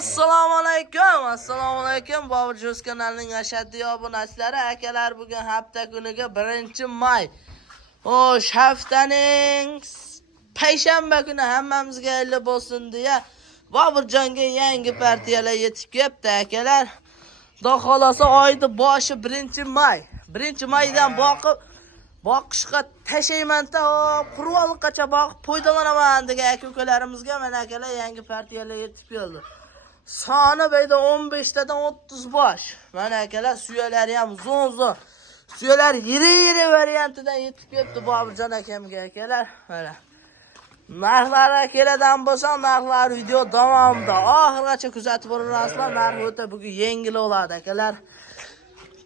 Assalomu alaykum. Boburjo'z kanalining ashaddiy obunachilari, akalar, bugun hafta kuniga 1-may. Xo'sh, haftaning payshanba kuni hammamizga xayrli bo'lsin deya Boburjonga yangi partiyalar yetib kelibdi, akalar. Xudo xolasa oydi boshi 1-may. 1-maydan boqishga tashayman-da, qurolliqgacha boqib foydalanaman degan aka-ukalarimizga mana akalar yangi partiyalar yetib keldi. Soni bayda 15 tadan 30 bosh. Mana akalar suyalari ham zo'n. Suyalar yiri variantidan yetib kelibdi Boburjon akamga akalar. Mana. Narxlar keladan bo'lsa, narxlar video davomida oxirgacha kuzatib borasizlar. Narx o'ta bugun yengil bo'ladi akalar.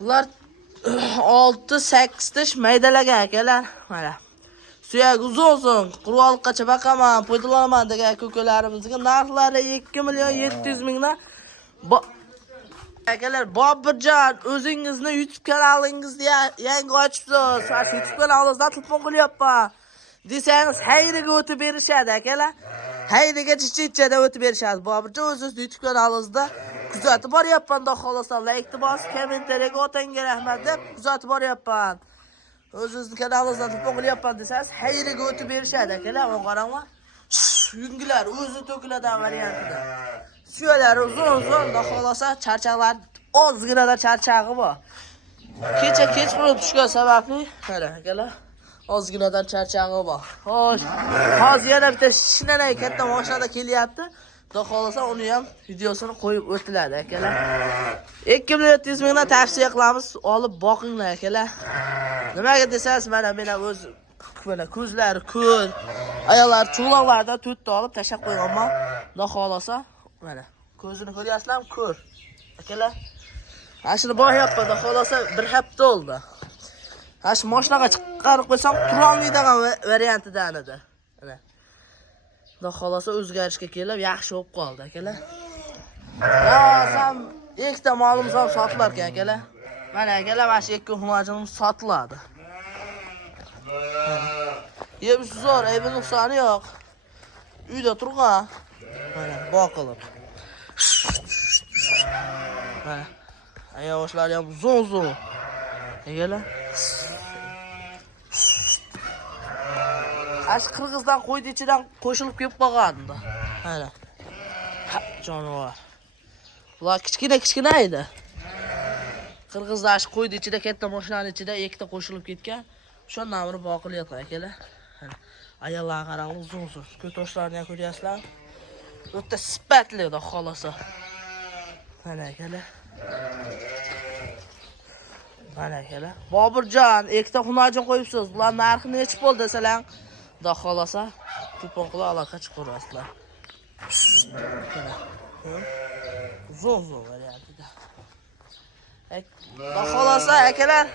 Ular 6-8 tish maydalagan akalar. Mana. Suyak uzun, qurolliqgacha baqaman, foydalanaman degan aka-ukalarimizga narxlari 2.700.000dan. Akalar, Boburjon o'zingizni YouTube kanalingizni yangi ochibsiz. Siz YouTube kanalingizdan telefon qilyapman desangiz, hayriga o'tib berishadi akalar. Hayriga chichichada o'tib berishadi. Boburjon o'zingizni YouTube kanalingizda kuzatib boryapman, xudo xolasa like bosib, kommentariyaga o'tanga rahmat deb kuzatib boryapman. O'zingizni kanalingizdan telefon qilyapman desangiz, hayriga o'tib berishadi akalar. Mana qaranglar. Yungilar o'zi to'kiladigan variantida. Suyalari uzun, xudo xolasa charchaqlar ozgina charchag'i bor. Kecha kech bo'lib tushgan sababli, mana akalar, ozginadan charchag'i bor. Xo'sh, hozir yana bitta shinanay katta mashinada kelyapti. Xudo xolasa uni ham videosini qo'yib o'tiladi akalar. 2.700.000dan tavsiya qilamiz, olib boqinglar akalar. Nimaga desangiz, mana men ham o'z ko'zlari ko'r, ayollar cho'loqlardan to'tni olib tashab qo'yganman. Xudo xolasa mana ko'zini ko'ryapsizlarmi? Ko'r. Akalar, ashuni boyapman, xudo xolasa bir hafta oldi. Ash mashinaga chiqarib qo'ysam, turolmaydigan variantidan edi. Mana. Xudo xolasa o'zgarishga kelib, yaxshi bo'lib qoldi, akalar. Ham ikkita molimiz ham sotilar ekan, akalar. Mana akalar, mana shu ikki xumajimiz sotiladi. Yemish zo'r, aybi nuqsoni yo'q. Uyda turgan. Mana boqilib. Mana. Ayovoshlari ham zo'n. Egalar. Ash Qirg'izdan qo'ydi ichidan qo'shilib kelib qolgandi. Mana. Jonivor. Bular kichkina edi. Qirg'izlar ash qo'ydi ichida, katta mashinaning ichida ikkita qo'shilib ketgan. Shundan biri boqilyapti akalar. Ayollar qarang, zo'n. Ko'toshlarni ham ko'ryapsizlar. O'ta sifatli edi xolasa. Mana akalar. Mana akalar. Boburjon, ikkita xunajin qo'yibsiz. Bular narxi necha bo'ldi desalar, xudo xolasa telefon qilib aloqa chiqarasizlar. Zo'n variantida. Xudo xolasa akalar,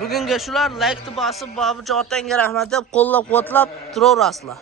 bugunga shular. Like bosib, Boburjon otangga rahmat deb qo'llab-quvvatlab turaverasizlar.